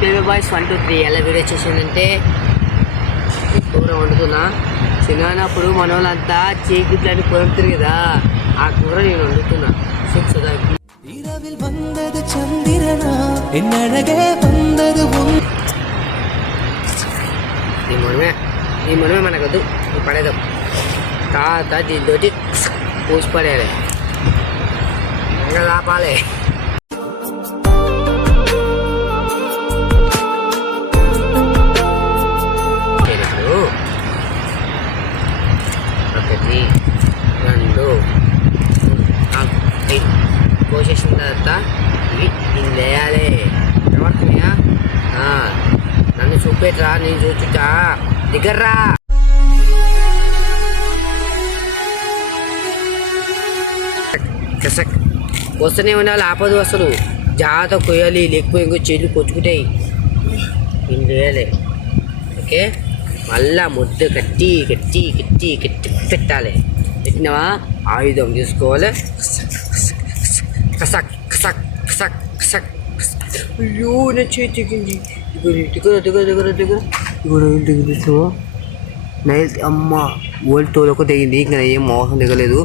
Baby boys 1 2 3 ఎలా video చేసిందంటే కూర వండుతున్నా. చిన్నప్పుడు మన వాళ్ళంతా చీకుట్లని కొరుకుతారు కదా, ఆ కూర నేను వండుతున్నా. ఈ మనమే మనకొద్దు, పడేద్దాం. తాత దీంతో పూసి పడేయాలి, ఇంకా లాపాలి. ఒకటి 2 3 కోసేసిన తర్వాత ఇవి దీన్ని వేయాలి. ఎవరికయ్యా నన్ను చూపెట్టరా, నేను చూచుతా, దగ్గర్రా. వస్తూనే ఉండాలి, ఆపదు అసలు. జాగ్రత్త కొయ్యాలి, లేకపోతే ఇంకో చెల్లు కొట్టుకుంటాయి. దీన్ని వేయాలి. ఓకే, మళ్ళా ముద్ద కట్టి కట్టి కట్టి కట్టి పెట్టాలి. పెట్టినావా, ఆయుధం తీసుకోవాలి. కసక్ కసక్ కసక్ కసక్. అయ్యో నా చేతి తెగింది. దిగురు దిగురు దిగురు దిగురు దిగురు దిగురు దిగురు నైల్. అమ్మ ఓల్డ్ తోలకు తెగింది, ఇంకా ఏం మోసం దిగలేదు.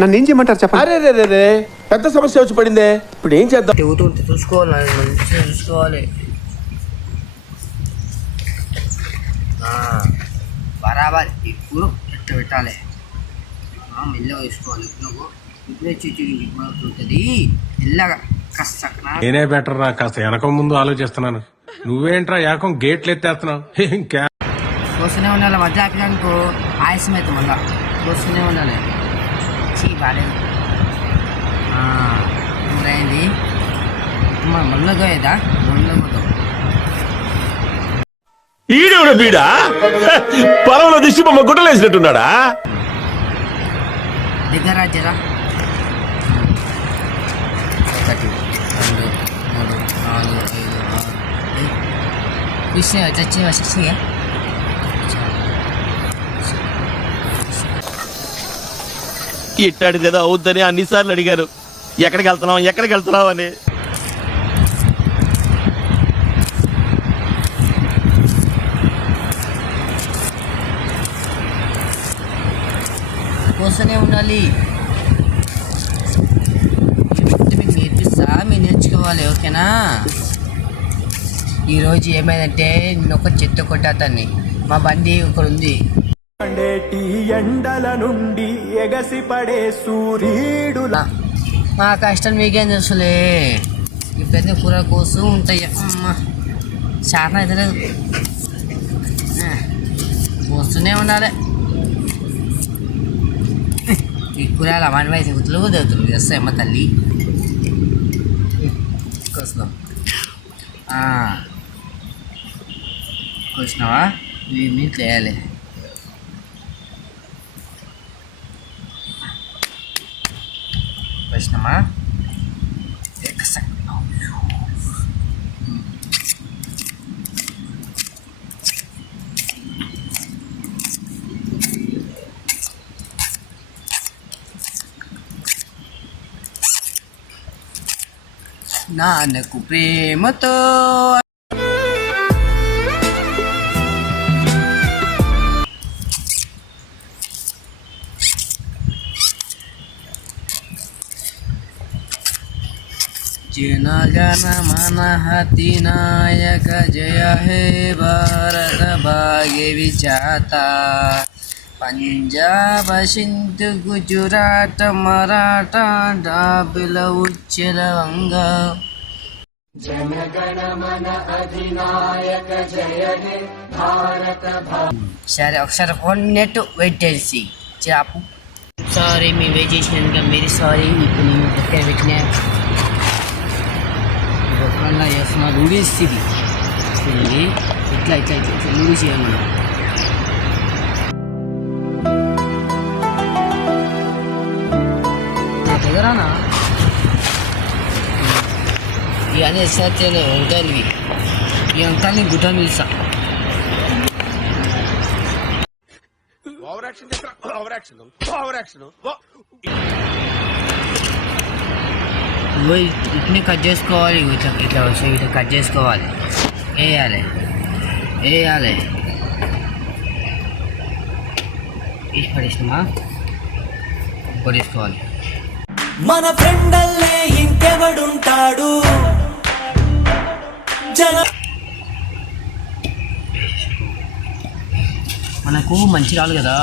నన్ను ఏం చేయమంటారు చెప్పండి. అరే పెద్ద సమస్య వచ్చి పడిందే, ఇప్పుడు ఏం చేద్దాం? తెగుతుంటే చూసుకోవాలి, మంచిగా చూసుకోవాలి. బరాబర్ ఇప్పుడు ఎట్ట పెట్టాలి, మెల్లగా వేసుకోవాలి. నువ్వు ఇప్పుడే ఉంటుంది మెల్లగా కష్టం. నేనే బెటర్ రా, కాస్త వెనక ముందు ఆలోచిస్తున్నాను. నువ్వేంట్రా ఏకం గేట్లు ఎత్తేస్తున్నావు? కోస్తూనే ఉండాలి. మధ్య ఆపినానుకో ఆయాసం అయితే మళ్ళా కోస్తూనే ఉండాలి. బాగాలేదు అయింది. మళ్ళగా అయ్యేదా, మళ్ళీ ఈడేవుడ బీడా పొలంలో దిష్టి బొమ్మ గుట్టలేసినట్టున్నాడా? దగ్గర జరా 1 2 3 4 5 6 చచ్చి ఇట్టాడిదేదో అవుద్దని అన్నిసార్లు అడిగారు, ఎక్కడికి వెళ్తున్నావు అని. కోసనే ఉండాలి. మీకు నేర్పిస్తా, మీరు నేర్చుకోవాలి. ఓకేనా? ఈరోజు ఏమైందంటే నేను ఒక చెత్త కొట్టాతాన్ని, మా బండి ఒకడు ఉంది. ఎండల నుండి ఎగసి పడే సూర్యుడు. మా కష్టం మీకేం తెలుసులే, ఈ పెద్ద కూర కోసం ఉంటాయి. అమ్మ శాతం అయితే లేదు, వస్తూనే ఉండాలి. ఈ కూరలు అమ్మాయి వయసు గుర్తులు దొరుకుతుంది. వస్తాయి అమ్మ తల్లి కోస్తున్నాం. కోసినావా, మీరు వేయాలి. వేసినామా, నాన్నకు ప్రేమతో జనగణ మన అధినాయక జయ హే భారత భాగ్య విజాత. పంజాబ్ సింధు గుజరాత్ మరాఠా డాబిల ఉచ్చల వంగ. జనగణ మన అధినాయక జయ హే భారత భాగ్య. సరే ఒకసారి ఫోన్ నెట్ వెయిట్ చేసి చాపు. సారీ మీ వెయిట్ చేసినందుకు మీరు సారీ. ఇప్పుడు నేను దగ్గర పెట్టినా ఒకళ్ళ చేస్తున్నా. రూడీస్ ఇది ఇట్లా ఇట్లా ఇట్లా ఇట్లా రూడీస్ చేయాలి మనం. నా దగ్గరనా ఇవన్నీ ఎస్ఆర్టీలో వంకాయలు, ఈ వంకాయని గుట్టని పిలుస్తా. ఇట్నే కట్ చేసుకోవాలి, ఇట్లా ఇట్లా కట్ చేసుకోవాలి. వేయాలి వేయాలి తీసి పడేసినామా పడేసుకోవాలి. మన ఫ్రెండల్లే ఇంకెవడుంటాడు జన మనకు మంచి రాలు కదా.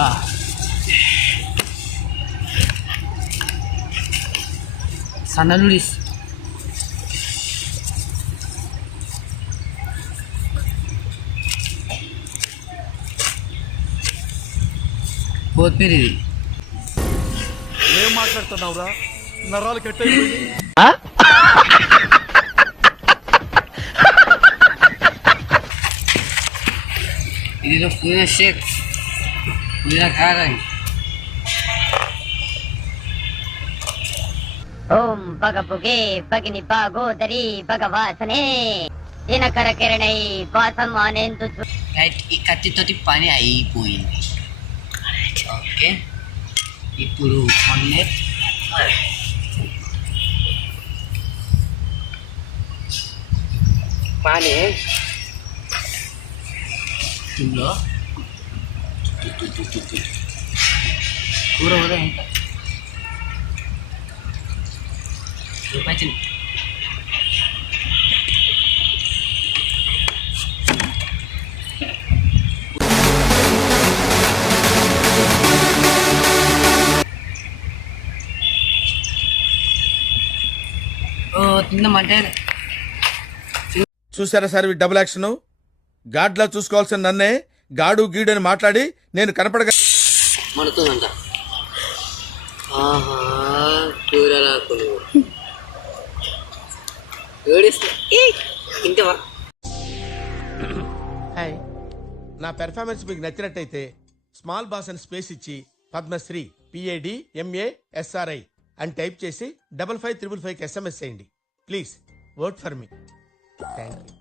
సన్నలుడిస్ కొత్తిమీర ఇది. ఏం మాట్లాడుతున్నావురా నరాలు కట్ అయిపోయింది. ఇది పుదీనా షేక్, పుదీనా కారం. ఓం పగపుగే పగిని పాగోదరి భగవాసనే దినకర కిరణై వాసం ఆనేందు రైట్, ఈ కత్తితోటి పని అయిపోయింది. ఓకే, ఇప్పుడు ఆమ్లెట్ పానే ఇందులో కూర కూడా ఎంత రూపాయి. తిందామంటే చూసారా సార్ ఈ డబుల్ యాక్షన్? గాడ్లా చూసుకోవాల్సిన నన్నే గాడు గీడు అని మాట్లాడి నేను కనపడగా మనతుందంట. ఆహా, కూరలాకులు ఇంతవా. హాయ్, నా పెర్ఫార్మెన్స్ మీకు నచ్చినట్టయితే స్మాల్ బాస్ అని స్పేస్ ఇచ్చి పద్మశ్రీ PADMASRI అని టైప్ చేసి 5555 SMS చేయండి. Please work for me. Thank you.